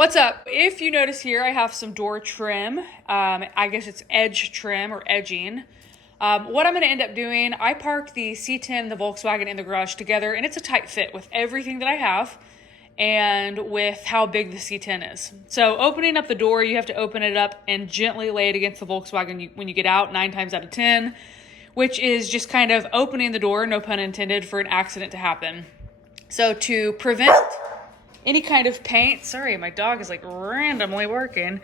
What's up? If you notice here, I have some door trim. I guess it's edge trim or edging. What I'm going to end up doing, I parked the C10 and the Volkswagen in the garage together, and it's a tight fit with everything that I have and with how big the C10 is. So opening up the door, you have to open it up and gently lay it against the Volkswagen when you get out, 9 times out of 10, which is just kind of opening the door, no pun intended, for an accident to happen. So to prevent any kind of paint, sorry, my dog is like randomly barking,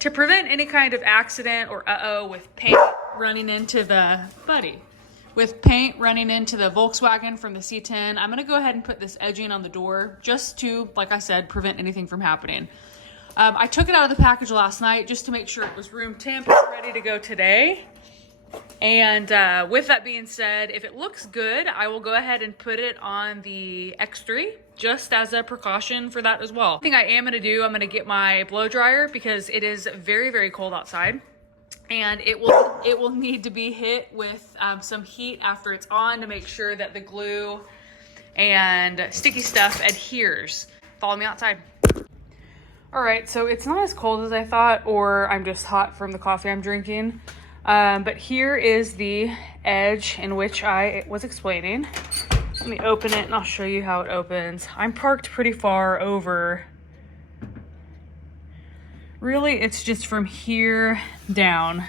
to prevent any kind of accident or with paint running into the Volkswagen from the C10, I'm gonna go ahead and put this edging on the door just to, like I said, prevent anything from happening. I took it out of the package last night just to make sure it was room temp and ready to go today. And with that being said, if it looks good, I will go ahead and put it on the X3 just as a precaution for that as well. The thing I am going to do, I'm going to get my blow dryer because it is very, very cold outside. And it will need to be hit with some heat after it's on to make sure that the glue and sticky stuff adheres. Follow me outside. All right, so it's not as cold as I thought, or I'm just hot from the coffee I'm drinking. But here is the edge in which I was explaining. Let me open it and I'll show you how it opens. I'm parked pretty far over. Really, it's just from here down.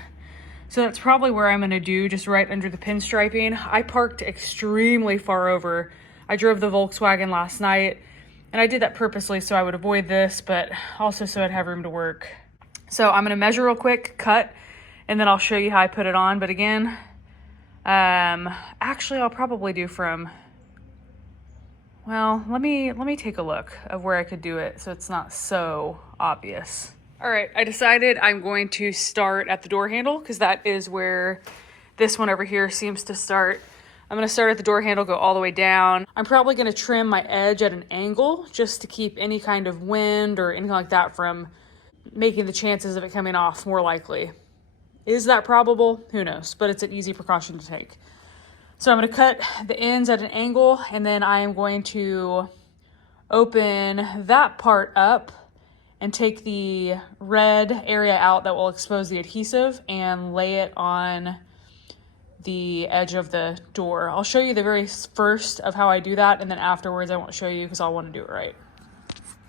So that's probably where I'm gonna do, just right under the pinstriping. I parked extremely far over. I drove the Volkswagen last night and I did that purposely so I would avoid this, but also so I'd have room to work. So I'm gonna measure real quick, cut, and then I'll show you how I put it on. But again, actually I'll probably do from, well, let me take a look of where I could do it so it's not so obvious. All right, I decided I'm going to start at the door handle because that is where this one over here seems to start. I'm gonna start at the door handle, go all the way down. I'm probably gonna trim my edge at an angle just to keep any kind of wind or anything like that from making the chances of it coming off more likely. Is that probable? Who knows, but it's an easy precaution to take. So I'm gonna cut the ends at an angle, and then I am going to open that part up and take the red area out that will expose the adhesive and lay it on the edge of the door. I'll show you the very first of how I do that, and then afterwards I won't show you because I'll want to do it right.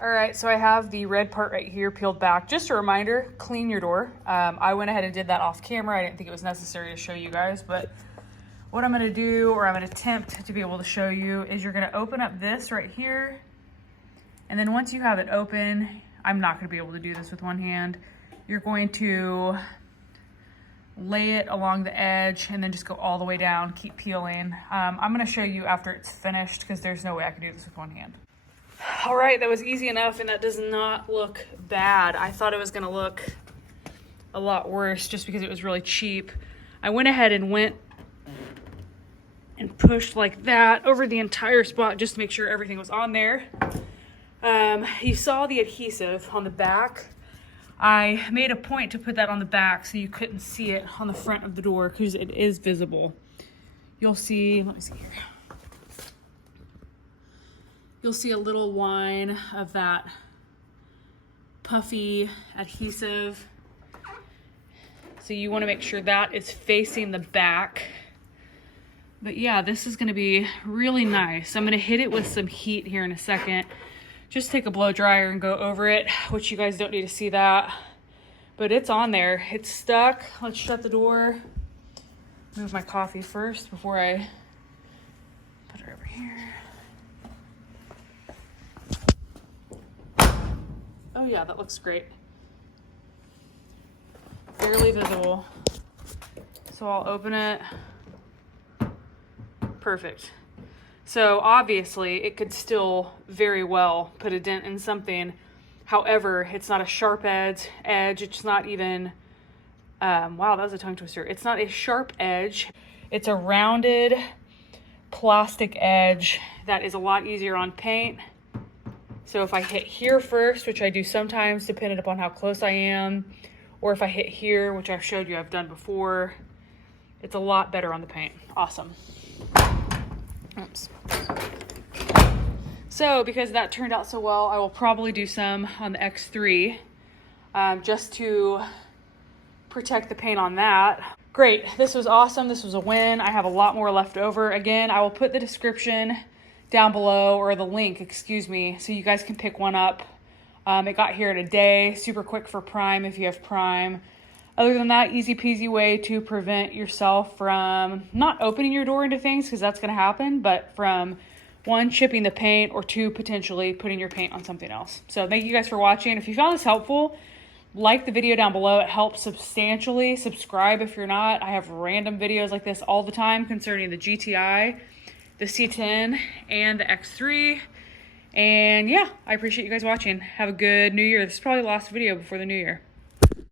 All right, so I have the red part right here peeled back. Just a reminder, clean your door. I went ahead and did that off camera. I didn't think it was necessary to show you guys, but what I'm gonna do, or I'm gonna attempt to be able to show you, is you're gonna open up this right here. And then once you have it open, I'm not gonna be able to do this with one hand. You're going to lay it along the edge and then just go all the way down, keep peeling. I'm gonna show you after it's finished because there's no way I can do this with one hand. All right, that was easy enough, and that does not look bad. I thought it was gonna look a lot worse just because it was really cheap. I went ahead and pushed like that over the entire spot just to make sure everything was on there. You saw the adhesive on the back. I made a point to put that on the back so you couldn't see it on the front of the door because it is visible. You'll see, let me see here. You'll see a little line of that puffy adhesive. So you want to make sure that is facing the back. But yeah, this is going to be really nice. I'm going to hit it with some heat here in a second. Just take a blow dryer and go over it, which you guys don't need to see that. But it's on there. It's stuck. Let's shut the door. Move my coffee first before I put it over here. Oh yeah, that looks great. Barely visible. So I'll open it. Perfect. So obviously it could still very well put a dent in something. However, it's not a sharp edge. It's not even, wow, that was a tongue twister. It's not a sharp edge. It's a rounded plastic edge that is a lot easier on paint. So if I hit here first, which I do sometimes depending upon how close I am, or if I hit here, which I've showed you I've done before, it's a lot better on the paint. Awesome. Oops. So because that turned out so well, I will probably do some on the X3 just to protect the paint on that. Great, this was awesome. This was a win. I have a lot more left over. Again, I will put the description down below, or the link, excuse me, so you guys can pick one up. It got here in a day, super quick for Prime if you have Prime. Other than that, easy peasy way to prevent yourself from not opening your door into things, because that's gonna happen, but from one, chipping the paint, or two, potentially putting your paint on something else. So thank you guys for watching. If you found this helpful, like the video down below. It helps substantially. Subscribe if you're not. I have random videos like this all the time concerning the GTI, the C10, and the X3. And yeah, I appreciate you guys watching. Have a good New Year. This is probably the last video before the New Year.